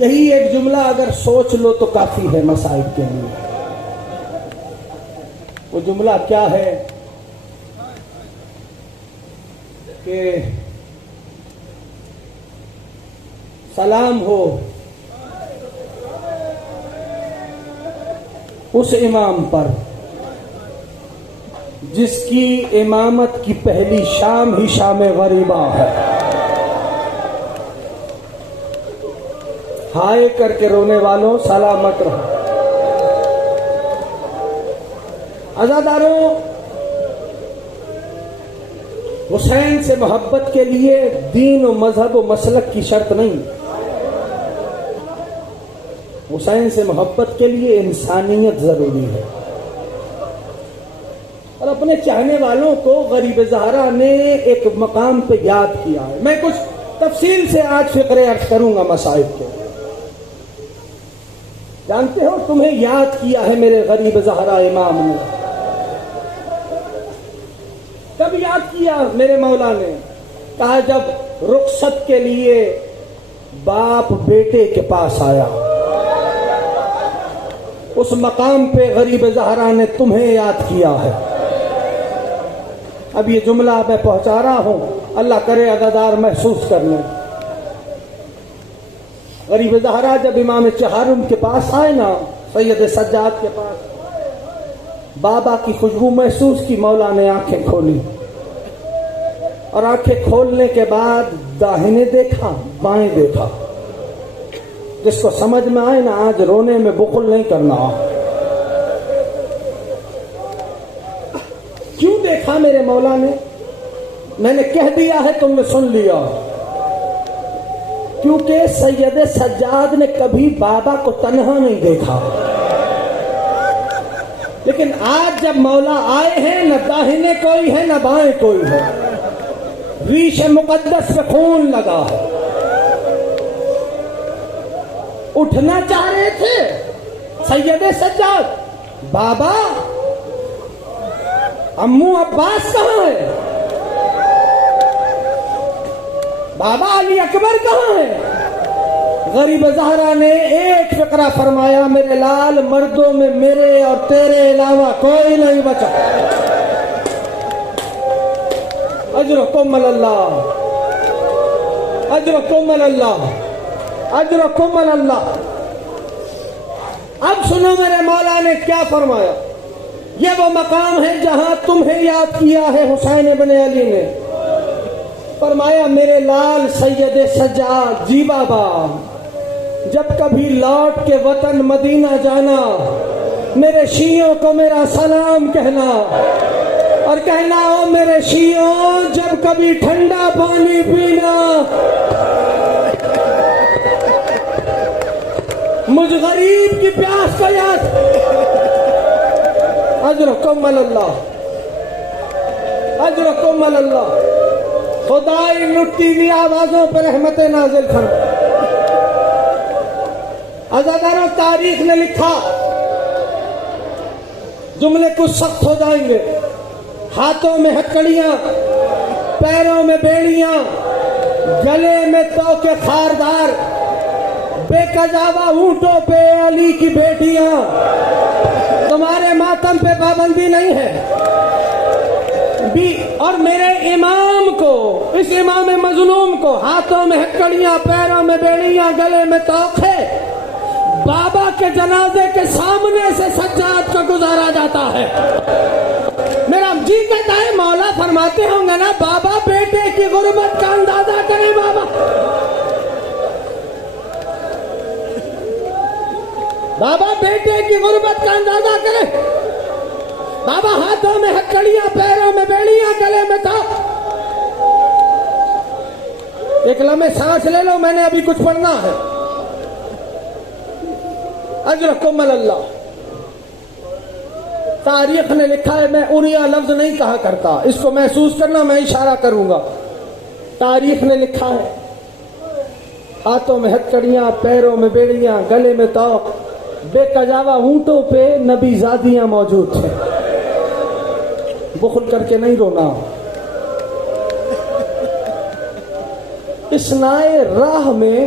یہی ایک جملہ اگر سوچ لو تو کافی ہے مصائب کے لیے. وہ جملہ کیا ہے کہ سلام ہو اس امام پر جس کی امامت کی پہلی شام ہی شام غریبہ ہے. ہائے کر کے رونے والوں سلامت رہو. عزاداروں، حسین سے محبت کے لیے دین و مذہب و مسلک کی شرط نہیں. حسین سے محبت کے لیے انسانیت ضروری ہے. اور اپنے چاہنے والوں کو غریب زہرا نے ایک مقام پہ یاد کیا ہے. میں کچھ تفصیل سے آج فقرے عرض کروں گا مصائب کے. جانتے ہو تمہیں یاد کیا ہے میرے غریب زہرا امام نے. کب یاد کیا میرے مولا نے؟ کہا جب رخصت کے لیے باپ بیٹے کے پاس آیا. اس مقام پہ غریب زہرا نے تمہیں یاد کیا ہے. اب یہ جملہ میں پہنچا رہا ہوں، اللہ کرے عزادار محسوس کر لیں. غریب زہرا جب امام چہارم کے پاس آئے نا، سید سجاد کے پاس، بابا کی خوشبو محسوس کی. مولا نے آنکھیں کھولی اور آنکھیں کھولنے کے بعد داہنے دیکھا بائیں دیکھا. جس کو سمجھ میں آئے نا آج رونے میں بخل نہیں کرنا. کیوں دیکھا میرے مولا نے؟ میں نے کہہ دیا ہے تم نے سن لیا. کیونکہ سید سجاد نے کبھی بابا کو تنہا نہیں دیکھا. لیکن آج جب مولا آئے ہیں نہ داہنے کوئی ہے نہ بائیں کوئی ہے. ریش مقدس پہ خون لگا ہے. اٹھنا چاہ رہے تھے سید سجاد. بابا امو عباس کہاں ہے؟ بابا علی اکبر کہاں ہے؟ غریب زہرا نے ایک فقرہ فرمایا، میرے لال مردوں میں میرے اور تیرے علاوہ کوئی نہیں بچا. اجرکم اللہ، اجرکم اللہ، اجرکم اللہ. اب سنو میرے مولا نے کیا فرمایا. یہ وہ مقام ہے جہاں تمہیں یاد کیا ہے حسین ابن علی نے. فرمایا میرے لال سید سجاد جی بابا، جب کبھی لوٹ کے وطن مدینہ جانا میرے شیعوں کو میرا سلام کہنا اور کہنا او میرے شیعوں جب کبھی ٹھنڈا پانی پینا مجھ غریب کی پیاس کو یاد. اجرکم اللہ، اجرکم اللہ. خدائی لٹتی ہوئی آوازوں پر رحمت نازل فرما. عزاداروں، تاریخ نے لکھا، جملے کچھ سخت ہو جائیں گے. ہاتھوں میں ہتکڑیاں، پیروں میں بیڑیاں، گلے میں توکے خاردار، بے کجاوا اونٹوں پہ علی کی بیٹیاں. تمہارے ماتم پہ پابندی نہیں ہے اور میرے امام کو، اس امام مظلوم کو ہاتھوں میں ہتکڑیاں، پیروں میں بیڑیاں، گلے میں توخے، بابا کے جنازے کے سامنے سے سجاد کو گزارا جاتا ہے. میرا جی کہتا ہے مولا فرماتے ہوں گے نا بابا بیٹے کی غربت کا اندازہ کریں. بابا بابا بیٹے کی غربت کا اندازہ کریں. بابا ہاتھوں میں ہتکڑیاں، پیروں میں بیڑیاں، گلے میں تھا. ایک لمحے سانس لے لو، میں نے ابھی کچھ پڑھنا ہے. اجرکم اللہ. تاریخ نے لکھا ہے، میں اڑیا لفظ نہیں کہا کرتا، اس کو محسوس کرنا، میں اشارہ کروں گا. تاریخ نے لکھا ہے ہاتھوں میں ہتکڑیاں، پیروں میں بیڑیاں، گلے میں توق، بے کجاوا اونٹوں پہ نبی زادیاں موجود تھے. بخل کر کے نہیں رونا. اسنائے راہ میں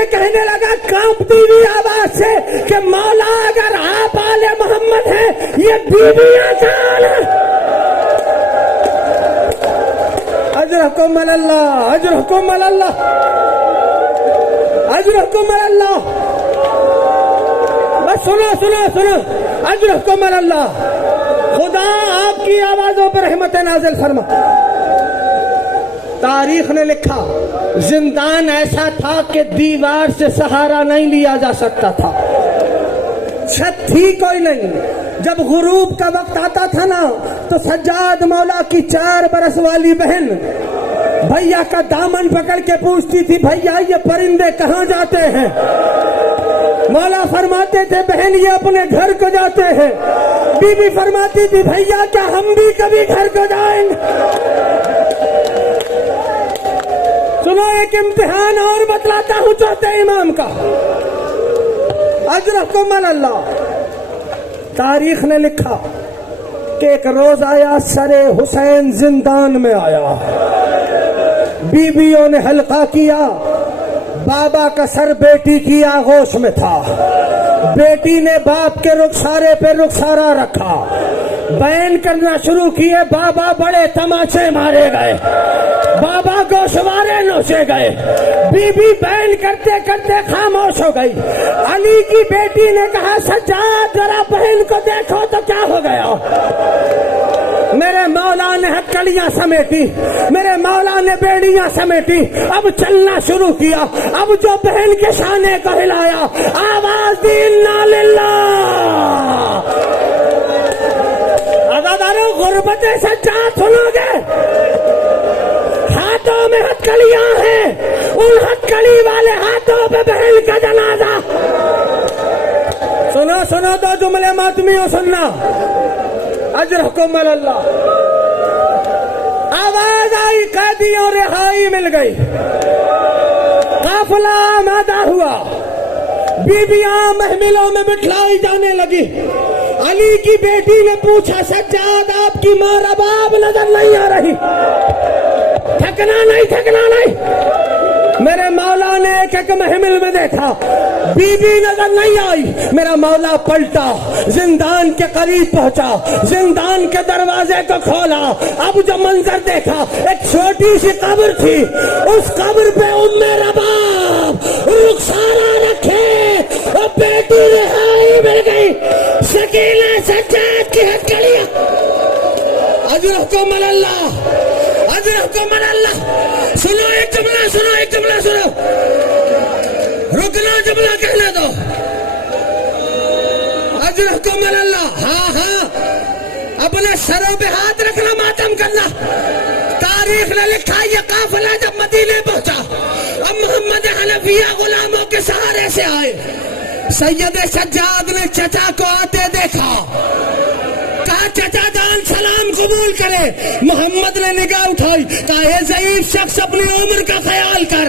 کے کہنے لگا کانپتی ہوئی آواز سے کہ مولا اگر آپ آل محمد ہیں یہ بیویاں کون ہیں؟ اجرکم اللہ، اجرکم اللہ، اجرکم اللہ. بس سنو سنو سنو، اجرکم اللہ. خدا آپ کی آوازوں پر رحمت نازل فرما. تاریخ نے لکھا زندان ایسا تھا کہ دیوار سے سہارا نہیں لیا جا سکتا تھا، چھت تھی کوئی نہیں. جب غروب کا وقت آتا تھا نا تو سجاد مولا کی 4 برس والی بہن بھیا کا دامن پکڑ کے پوچھتی تھی بھیا یہ پرندے کہاں جاتے ہیں؟ مولا فرماتے تھے بہن یہ اپنے گھر کو جاتے ہیں. بی بی فرماتی تھی بھیا کیا ہم بھی کبھی گھر کو جائیں گے؟ سنو ایک امتحان اور بتلاتا ہوں چوتھے امام کا. اجرکم اللہ. تاریخ نے لکھا کہ ایک روز آیا سر حسین زندان میں آیا، بیویوں نے حلقہ کیا، بابا کا سر بیٹی کی آغوش میں تھا، بیٹی نے باپ کے رخسارے پہ رخسارا رکھا، بیان کرنا شروع کیے. بابا بڑے تماچے مارے گئے، بابا گوشوارے نوچے گئے، بی بی بیان کرتے کرتے خاموش ہو گئی. علی کی بیٹی نے کہا سجاد ذرا بہن کو دیکھو تو کیا ہو گیا؟ میرے مولا نے ہتکڑیاں سمیٹی، میرے مولا نے بیڑیاں سمیٹی، اب چلنا شروع کیا. اب جو بہن کے شانے کو ہلایا آواز دی انا للہ. عزادارو غربت سجاد سنو گے؟ ہاتھوں میں ہتکڑیاں ہیں، ان ہتکڑی والے ہاتھوں پہ بہن کا جنازہ. سنو سنو دو جملے ماتمیوں سننا. اجرکم اللہ. آواز آئی قیدیوں رہائی مل گئی، قافلہ آمادہ ہوا، بیویاں محملوں میں بٹھلائی جانے لگی. علی کی بیٹی نے پوچھا سجاد آپ کی ماں رباب نظر نہیں آ رہی؟ تھکنا نہیں، تھکنا نہیں. میرے مولا نے ایک ایک محمل میں دیکھا، بی بی نظر نہیں آئی. میرا مولا پلٹا، زندان کے قریب پہنچا، زندان کے دروازے کو کھولا. اب جو منظر دیکھا ایک چھوٹی سی قبر تھی، اس قبر پہ ام رباب رخسارا رکھے اور بیٹی رہائی مل گئی. سکینہ سجاد کی ہتکڑیاں. اجرکم اللہ، اجرکم اللہ. سنو ایک جملہ، سنو ایک جملہ، سنو، رکنا جملہ کہنے دو. اجرکم اللہ. ہاں ہاں اپنے سروں پہ ہاتھ رکھنا، ماتم کرنا. تاریخ نے لکھا یہ قافلہ جب مدینے پہنچا، اب محمد حنفیہ غلاموں کے سہارے سے آئے. سید سجاد نے چچا کو آتے دیکھا، کہا چچا جان سلام قبول کرے. محمد نے نگاہ اٹھائی، کہا اے ضعیف شخص اپنی عمر کا خیال کر.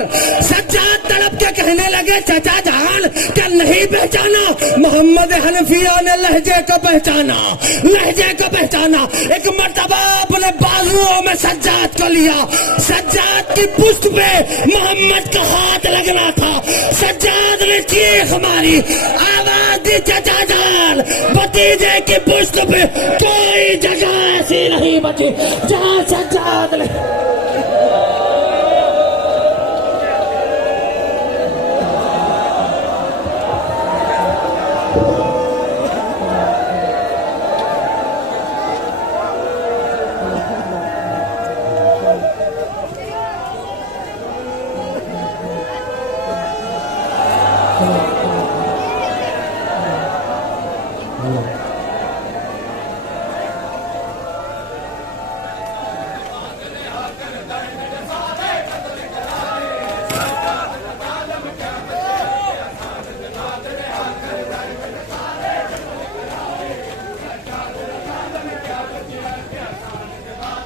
سجاد تڑپ کے کہنے لگے چچا جان کیا نہیں پہچانا؟ محمد حنفیہ نے لہجے کو پہچانا، لہجے کو پہچانا. ایک مرتبہ اپنے بازوؤں میں سجاد کو لیا، سجاد کی پشت پہ محمد کا ہاتھ لگنا تھا. سجاد نے چیخ ماری، آواز دی چچا جان بھتیجے کی پشت پہ کوئی جگہ ایسی نہیں بچی جہاں سجاد نے. Thank you.